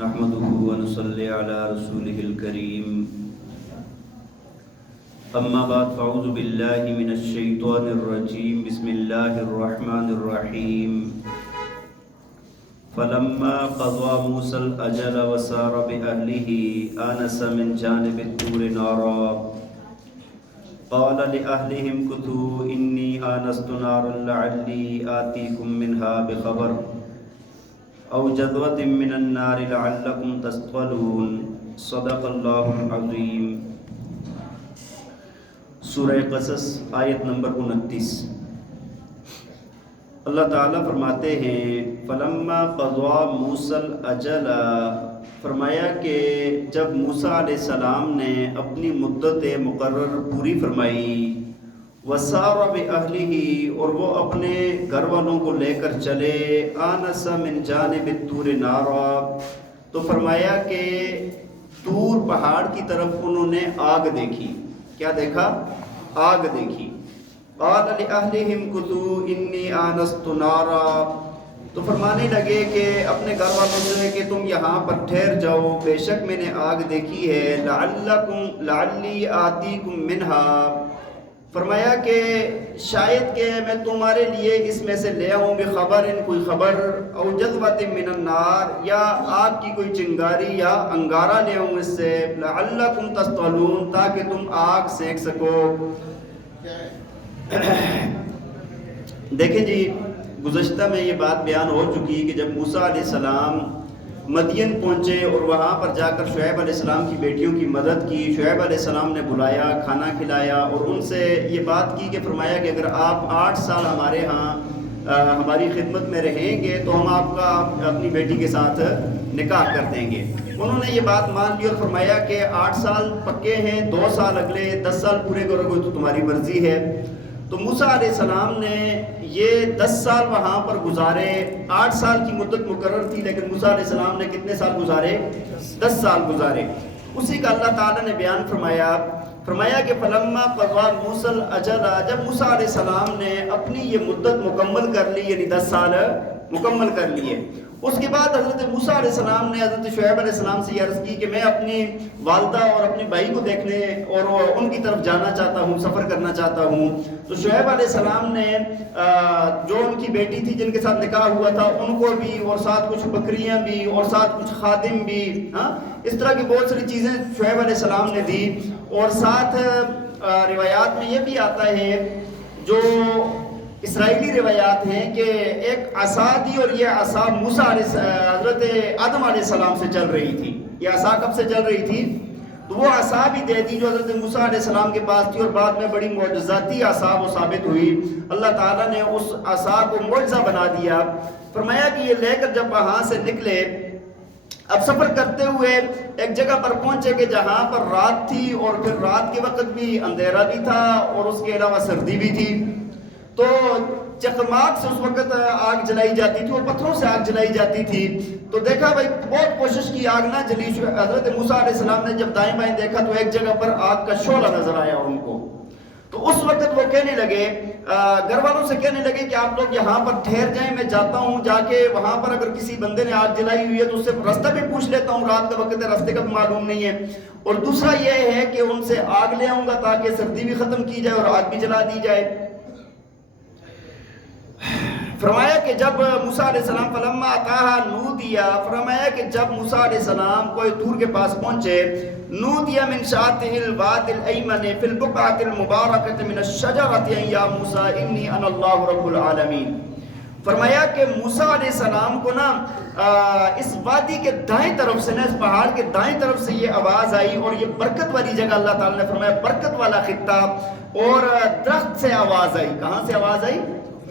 نحمده ونصلي على رسوله الكريم أما بعد فأعوذ بالله من الشيطان الرجيم بسم الله الرحمن الرحيم فلما قضى موسى الأجل وسار بأهله آنس من جانب الطور نارا قال لأهلهم كثوا إني آنست نارا لعلي آتيكم منها بخبر أو جذوة من النار لعلكم تصطلون صدق اللہ العظیم۔ سورہ قصص آیت نمبر 29۔ اللہ تعالیٰ فرماتے ہیں فلما قضى موسى الأجل، فرمایا کہ جب موسیٰ علیہ السلام نے اپنی مدت مقرر پوری فرمائی، وسار بأہلہ، اور وہ اپنے گھر والوں کو لے کر چلے، آنس من جانب الطور نارا، تو فرمایا کہ طور پہاڑ کی طرف انہوں نے آگ دیکھی۔ کیا دیکھا؟ آگ دیکھی۔ قال لأہلہم کثوا انی آنست نارا، تو فرمانے لگے کہ اپنے گھر والوں سے کہ تم یہاں پر ٹھہر جاؤ، بے شک میں نے آگ دیکھی ہے، لعلی آتیکم منہا، فرمایا کہ شاید کہ میں تمہارے لیے اس میں سے لے آؤں بخبر، کوئی خبر، او جذوۃ من النار، یا آگ کی کوئی چنگاری یا انگارہ لے آؤں اس سے، لعلکم تصطلون، تاکہ تم آگ سینک سکو۔ دیکھیں جی، گزشتہ میں یہ بات بیان ہو چکی کہ جب موسیٰ علیہ السلام مدین پہنچے اور وہاں پر جا کر شعیب علیہ السلام کی بیٹیوں کی مدد کی، شعیب علیہ السلام نے بلایا، کھانا کھلایا اور ان سے یہ بات کی کہ فرمایا کہ اگر آپ 8 سال ہمارے ہاں ہماری خدمت میں رہیں گے تو ہم آپ کا اپنی بیٹی کے ساتھ نکاح کر دیں گے۔ انہوں نے یہ بات مان لی اور فرمایا کہ 8 سال پکے ہیں، 2 سال اگلے 10 سال پورے کرو گے تو تمہاری مرضی ہے۔ تو موسیٰ علیہ السلام نے یہ 10 سال وہاں پر گزارے، 8 سال کی مدت مقرر تھی لیکن موسیٰ علیہ السلام نے کتنے سال گزارے؟ 10 سال گزارے۔ اسی کا اللہ تعالیٰ نے بیان فرمایا کہ فلما قضى موسى الأجل، جب موسیٰ علیہ السلام نے اپنی یہ مدت مکمل کر لی، یعنی 10 سال مکمل کر لیے، اس کے بعد حضرت موسیٰ علیہ السلام نے حضرت شعیب علیہ السلام سے یہ عرض کی کہ میں اپنی والدہ اور اپنے بھائی کو دیکھنے اور ان کی طرف جانا چاہتا ہوں، سفر کرنا چاہتا ہوں۔ تو شعیب علیہ السلام نے جو ان کی بیٹی تھی جن کے ساتھ نکاح ہوا تھا ان کو بھی، اور ساتھ کچھ بکریاں بھی، اور ساتھ کچھ خادم بھی، اس طرح کی بہت ساری چیزیں شعیب علیہ السلام نے دی۔ اور ساتھ روایات میں یہ بھی آتا ہے، جو اسرائیلی روایات ہیں، کہ ایک عصا تھی اور یہ عصا حضرت آدم علیہ السلام سے چل رہی تھی۔ یہ عصا کب سے چل رہی تھی؟ تو وہ عصا بھی دے دی جو حضرت موسیٰ علیہ السلام کے پاس تھی، اور بعد میں بڑی معجزاتی عصا وہ ثابت ہوئی۔ اللہ تعالیٰ نے اس عصا کو معجزہ بنا دیا۔ فرمایا کہ یہ لے کر جب وہاں سے نکلے، اب سفر کرتے ہوئے ایک جگہ پر پہنچے کہ جہاں پر رات تھی، اور پھر رات کے وقت بھی اندھیرا بھی تھا اور اس کے علاوہ سردی بھی تھی۔ تو چکماک سے اس وقت آگ جلائی جاتی تھی اور پتھروں سے آگ جلائی جاتی تھی۔ تو دیکھا بھائی، بہت کوشش کی، آگ نہ جلی۔ حضرت موسیٰ علیہ السلام نے جب دائیں بائیں دیکھا تو ایک جگہ پر آگ کا شعلہ نظر آیا ان کو۔ تو اس وقت وہ کہنے لگے، گھر والوں سے کہنے لگے کہ آپ لوگ یہاں پر ٹھہر جائیں، میں جاتا ہوں، جا کے وہاں پر اگر کسی بندے نے آگ جلائی ہوئی ہے تو اس سے رستہ بھی پوچھ لیتا ہوں، رات کا وقت ہے، راستے کا بھی معلوم نہیں ہے۔ اور دوسرا یہ ہے کہ ان سے آگ لے آؤں گا تاکہ سردی بھی ختم کی جائے اور آگ بھی جلا دی جائے۔ فرمایا کہ جب موسیٰ علیہ السلام فلما اتاها نودیا، فرمایا کہ جب موسیٰ علیہ السلام کوئی طور کے پاس پہنچے، نودیا من شاطئ الوادی الایمن فی البقعۃ المبارکۃ من الشجرۃ یا موسیٰ انی انا اللہ رب العالمین۔ فرمایا کہ موسیٰ علیہ السلام کو نا اس وادی کے دائیں طرف سے نا، اس پہاڑ کے دائیں طرف سے یہ آواز آئی، اور یہ برکت والی جگہ، اللہ تعالیٰ نے فرمایا برکت والا خطہ، اور درخت سے آواز آئی۔ کہاں سے آواز آئی؟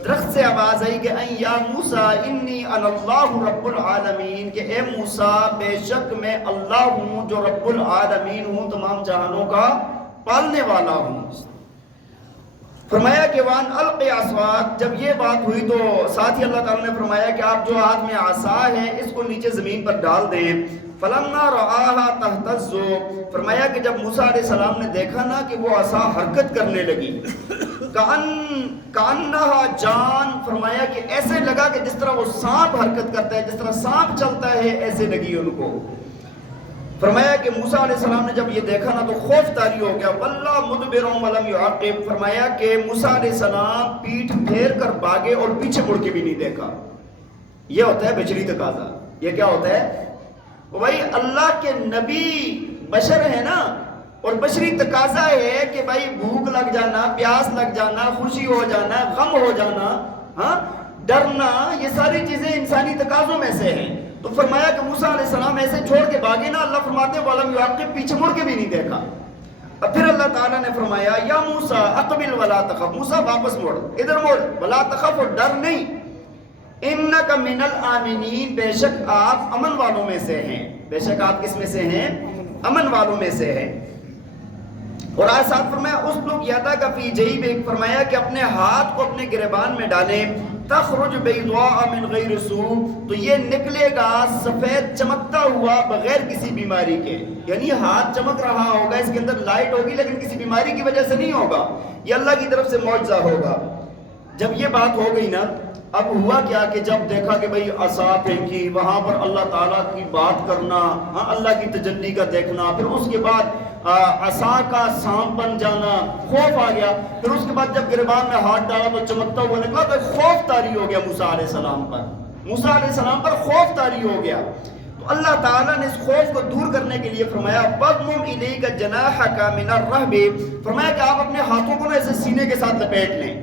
درخت سے آواز آئی کہ اے یا موسیٰ انی انا اللہ رب العالمین، کہ اے موسیٰ بے شک میں اللہ ہوں جو رب العالمین ہوں، تمام جہانوں کا پالنے والا ہوں۔ فرمایا کہ وان القی عصاک، جب یہ بات ہوئی تو ساتھ ہی اللہ تعالیٰ نے فرمایا کہ آپ جو ہاتھ میں عصا ہے اس کو نیچے زمین پر ڈال دیں۔ فلما رآها تہتز، فرمایا کہ جب موسیٰ علیہ السلام نے دیکھا نا کہ وہ عصا حرکت کرنے لگی، کانہا جان، فرمایا کہ ایسے لگا کہ جس طرح وہ سانپ حرکت کرتا ہے، جس طرح سانپ چلتا ہے ایسے لگی ان کو۔ فرمایا کہ موسیٰ علیہ السلام نے جب یہ دیکھا نا تو خوف طاری ہو گیا، واللہ مدبروں ولم یعقب، فرمایا کہ موسیٰ علیہ السلام پیٹھ پھیر کر بھاگے اور پیچھے مڑ کے بھی نہیں دیکھا۔ یہ ہوتا ہے بشری تقاضا۔ یہ کیا ہوتا ہے؟ بھائی اللہ کے نبی بشر ہے نا، اور بشری تقاضا ہے کہ بھائی بھوک لگ جانا، پیاس لگ جانا، خوشی ہو جانا، غم ہو جانا، ہاں ڈرنا، یہ ساری چیزیں انسانی تقاضوں میں سے ہیں۔ تو فرمایا کہ موسیٰ علیہ السلام ایسے چھوڑ کے بھاگے نا، اللہ فرماتے ہیں وَلَمْ يُعَقِّبْ، پیچھے مڑ کے بھی نہیں دیکھا۔ اب پھر اللہ تعالیٰ نے فرمایا یا موسیٰ اقبل ولا تخف، موسیٰ واپس مڑ، ادھر مڑ، ولا تخف، اور ڈر نہیں، انک من الآمنین، بے شک آپ امن والوں میں سے ہیں۔ بے شک آپ کس میں سے ہیں؟ امن والوں میں سے ہیں۔ اور آج ساتھ فرمایا اس لوگ یادا کا فی جیبک، فرمایا کہ اپنے ہاتھ کو اپنے گریبان میں ڈالیں، تخرج بیضاء من غیر سوء، تو یہ نکلے گا سفید چمکتا ہوا بغیر کسی بیماری کے۔ یعنی ہاتھ چمک رہا ہوگا، اس کے اندر لائٹ ہوگی لیکن کسی بیماری کی وجہ سے نہیں ہوگا، یہ اللہ کی طرف سے معجزہ ہوگا۔ جب یہ بات ہو گئی نا، اب ہوا کیا کہ جب دیکھا کہ بھئی عصا پھینکی، وہاں پر اللہ تعالیٰ کی بات کرنا، اللہ کی تجلی کا دیکھنا، پھر اس کے بعد عصا کا سانپ بن جانا، خوف آ گیا۔ پھر اس کے بعد جب گریبان میں ہاتھ ڈالا تو چمکتا ہوا نکلا، تو خوف طاری ہو گیا موسیٰ علیہ السلام پر، موسیٰ علیہ السلام پر خوف طاری ہو گیا۔ تو اللہ تعالیٰ نے اس خوف کو دور کرنے کے لیے فرمایا وَضْمُمْ إِلَيْكَ جَنَاحَكَ مِنَ الرَّهْبِ، فرمایا کہ آپ اپنے ہاتھوں کو ایسے سینے کے ساتھ لپیٹ لیں،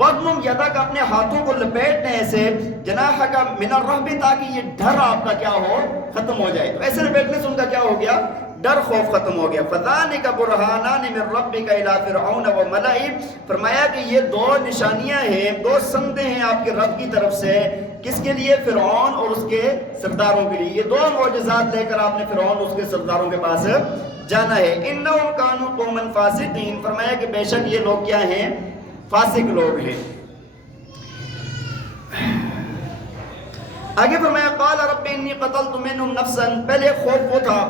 وَضْمُمْ يَدَكَ، اپنے ہاتھوں کو لپیٹ لیں ایسے، جَنَاحَكَ مِنَ الرَّهْبِ، تاکہ یہ ڈر آپ کا کیا ہو، ختم ہو جائے۔ تو ایسے لپیٹنے سے ان کا کیا ہو گیا؟ ڈر، خوف ختم ہو گیا۔ فَذَلِكَ بُرْهَانَانِ مِن رَّبِّكَ إِلَىٰ فِرْعَوْنَ وَمَلَئِهِ، فرمایا کہ یہ دو نشانیاں ہیں، دو سندیں ہیں آپ کے رب کی طرف سے، کس کے لیے؟ فرعون اور اس کے سرداروں کے لیے۔ یہ دو معجزات لے کر آپ نے فرعون اور اس کے سرداروں کے پاس جانا ہے۔ إِنَّهُمْ كَانُوا قَوْمًا فَاسِقِينَ، فرمایا کہ بے شک یہ لوگ کیا ہیں؟ فاسق لوگ ہیں۔ آگے فرمایا قال رب انی قتلت منهم نفسا، پہلے خوف وہ تھا،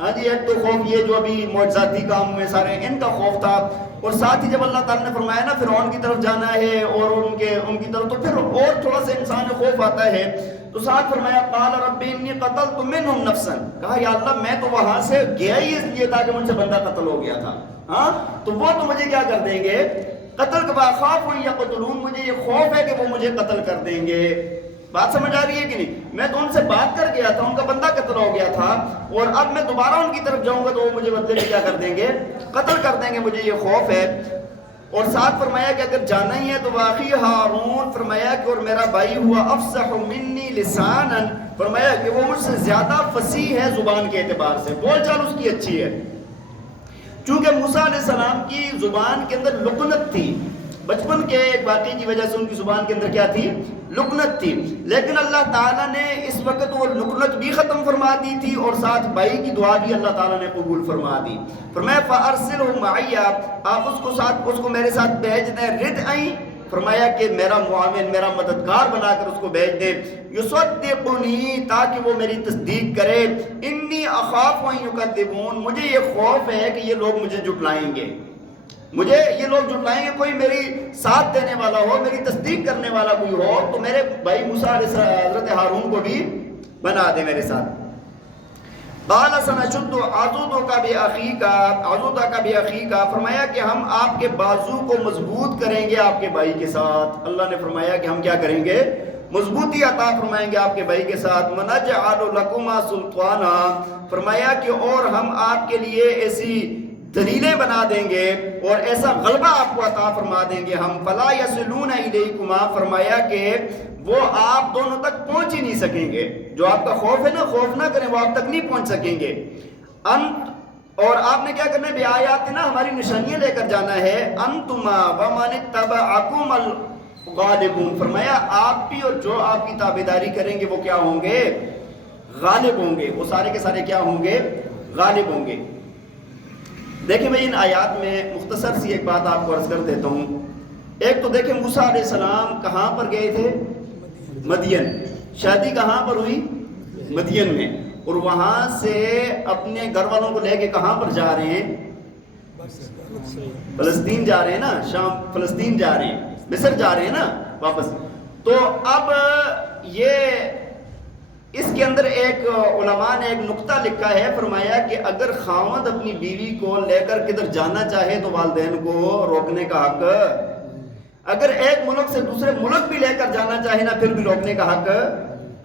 ہاں جی، ایک تو خوف یہ جو ابھی معجزاتی کام ہوئے سارے، ان کا خوف تھا، اور ساتھ ہی جب اللہ تعالیٰ نے فرمایا نا فرعون کی طرف جانا ہے اور ان کی طرف، تو پھر اور تھوڑا سا انسان میں خوف آتا ہے، تو ساتھ فرمایا قال رب انی قتلت منهم نفسا، کہا یا اللہ میں تو وہاں سے گیا ہی اس لیے تھا کہ مجھ سے بندہ قتل ہو گیا تھا، ہاں تو وہ تو مجھے کیا کر دیں گے؟ قتل کا خاف یا قتلون، مجھے یہ خوف ہے کہ وہ مجھے قتل کر دیں گے۔ بات سمجھ آ رہی ہے کہ نہیں؟ میں تو ان سے بات کر گیا تھا، ان کا بندہ قتل ہو گیا تھا، اور اب میں دوبارہ ان کی طرف جاؤں گا تو وہ مجھے بدلے میں کیا کر دیں گے؟ قتل کر دیں گے، مجھے یہ خوف ہے۔ اور ساتھ فرمایا کہ اگر جانا ہی ہے تو واقعی ہارون، فرمایا کہ اور میرا بھائی ہوا افصح منی لسانا، فرمایا کہ وہ مجھ سے زیادہ فصیح ہے زبان کے اعتبار سے، بول چال اس کی اچھی ہے، چونکہ موسیٰ علیہ السلام کی زبان کے اندر لکنت تھی، بچپن کے ایک واقعے کی وجہ سے ان کی زبان کے اندر کیا تھی؟ لکنت تھی، لیکن اللہ تعالیٰ نے اس وقت وہ لکنت بھی ختم فرما دی تھی، اور ساتھ بھائی کی دعا بھی اللہ تعالیٰ نے قبول فرما دی۔ فرمایا فَأَرْسِلْهُ مَعِيَّ، آپ اس کو میرے ساتھ بھیج دیں، رِدْعًا، فرمایا کہ میرا معاون، میرا مددگار بنا کر اس کو بھیج دیں، یصدقنی، تاکہ وہ میری تصدیق کرے، انی اخاف ان یکذبون، مجھے یہ خوف ہے کہ یہ لوگ مجھے جھٹلائیں گے، مجھے یہ لوگ جھٹلائیں گے، کوئی میری ساتھ دینے والا ہو، میری تصدیق کرنے والا کوئی ہو تو میرے بھائی موسیٰ علیہ حضرت ہارون کو بھی بنا دے میرے ساتھ۔ قال سنشد عضدک بأخیک، فرمایا کہ ہم آپ کے بازو کو مضبوط کریں گے آپ کے بھائی کے ساتھ۔ اللہ نے فرمایا کہ ہم کیا کریں گے؟ مضبوطی عطا فرمائیں گے آپ کے بھائی کے ساتھ۔ وَنَجْعَلُ لَكُمَا سُلْطَانًا، فرمایا کہ اور ہم آپ کے لیے ایسی دلیلیں بنا دیں گے اور ایسا غلبہ آپ کو عطا فرما دیں گے ہم۔ فَلَا يَصِلُونَ إِلَيْكُمَا، فرمایا کہ وہ آپ دونوں تک پہنچ ہی نہیں سکیں گے، جو آپ کا خوف ہے نا، خوف نہ کریں، وہ آپ تک نہیں پہنچ سکیں گے۔ اور آپ نے کیا کرنا ہے؟ بِآیاتِنَا، ہماری نشانیاں لے کر جانا ہے۔ أَنْتُمَا وَمَنِ اتَّبَعَكُمُ الْغَالِبُونَ، فرمایا آپ بھی اور جو آپ کی تابعداری کریں گے وہ کیا ہوں گے؟ غالب ہوں گے، وہ سارے کے سارے کیا ہوں گے؟ غالب ہوں گے۔ دیکھیں میں ان آیات میں مختصر سی ایک بات آپ کو عرض کر دیتا ہوں۔ ایک تو دیکھیں موسیٰ علیہ السلام کہاں پر گئے تھے؟ مدین۔ شادی کہاں پر ہوئی؟ مدین میں، اور وہاں سے اپنے گھر والوں کو لے کے کہاں پر جا رہے ہیں؟ فلسطین جا رہے ہیں نا، شام فلسطین جا رہے ہیں، مصر جا رہے ہیں نا واپس. تو اب یہ اس کے اندر ایک علماء نے ایک نقطہ لکھا ہے، فرمایا کہ اگر خاوند اپنی بیوی کو لے کر کدھر جانا چاہے تو والدین کو روکنے کا حق، اگر ایک ملک سے دوسرے ملک بھی لے کر جانا چاہے نا پھر بھی روکنے کا حق.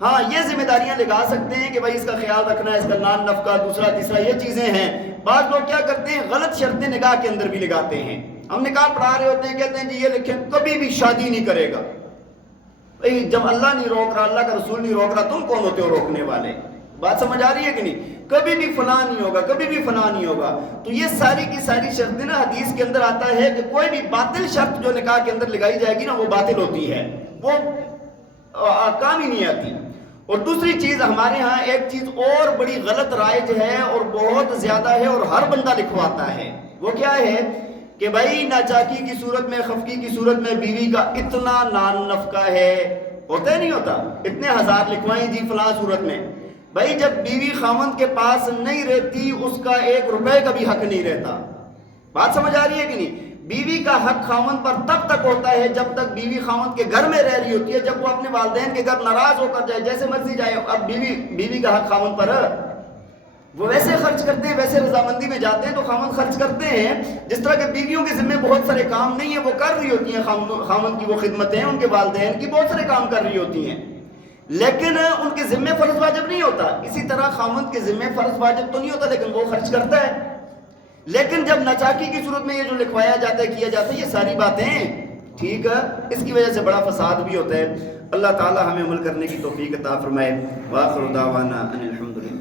ہاں یہ ذمہ داریاں لگا سکتے ہیں کہ بھائی اس کا خیال رکھنا ہے، اس کا نان نفقہ، دوسرا تیسرا یہ چیزیں ہیں. بعض لوگ کیا کرتے ہیں غلط شرطیں نکاح کے اندر بھی لگاتے ہیں. ہم نکاح پڑھا رہے ہوتے ہیں، کہتے ہیں جی یہ لکھیں کبھی بھی شادی نہیں کرے گا. جب اللہ نہیں روک رہا، اللہ کا رسول نہیں روک رہا، تم کون ہوتے ہو روکنے والے؟ بات سمجھ آ رہی ہے کہ نہیں؟ کبھی بھی فلاں نہیں ہوگا، کبھی بھی فلاں نہیں ہوگا. تو یہ ساری کی ساری شرطیں نا حدیث کے اندر آتا ہے کہ کوئی بھی باطل شرط جو نکاح کے اندر لگائی جائے گی نا وہ باطل ہوتی ہے، وہ کام ہی نہیں آتی. اور دوسری چیز ہمارے ہاں ایک چیز اور بڑی غلط رائج ہے اور بہت زیادہ ہے اور ہر بندہ لکھواتا ہے. وہ کیا ہے کہ بھائی ناچاکی کی صورت میں، خفقی کی صورت میں بیوی کا اتنا نان نفقہ ہے. ہوتا ہے نہیں ہوتا؟ اتنے ہزار لکھوائیں جی فلاں صورت میں. بھائی جب بیوی خاوند کے پاس نہیں رہتی اس کا 1 روپے کا بھی حق نہیں رہتا. بات سمجھ آ رہی ہے کہ نہیں؟ بیوی کا حق خاوند پر تب تک ہوتا ہے جب تک بیوی خاوند کے گھر میں رہ رہی ہوتی ہے. جب وہ اپنے والدین کے گھر ناراض ہو کر جائے، جیسے مرضی جائے، اب بیوی کا حق خاوند پر وہ ویسے خرچ کرتے ہیں، ویسے رضامندی میں جاتے ہیں تو خاوند خرچ کرتے ہیں. جس طرح کہ بیویوں کے ذمہ بہت سارے کام نہیں ہیں، وہ کر رہی ہوتی ہیں، خاوند کی وہ خدمتیں، ان کے والدین کی بہت سارے کام کر رہی ہوتی ہیں، لیکن ان کے ذمہ فرض واجب نہیں ہوتا. اسی طرح خاوند کے ذمہ فرض واجب تو نہیں ہوتا لیکن وہ خرچ کرتا ہے. لیکن جب ناچاکی کی صورت میں یہ جو لکھوایا جاتا ہے، کیا جاتا ہے، یہ ساری باتیں ٹھیک ہے، اس کی وجہ سے بڑا فساد بھی ہوتا ہے. اللہ تعالی ہمیں عمل کرنے کی توفیق عطا فرمائے. وآخر دعوانا ان الحمدللہ.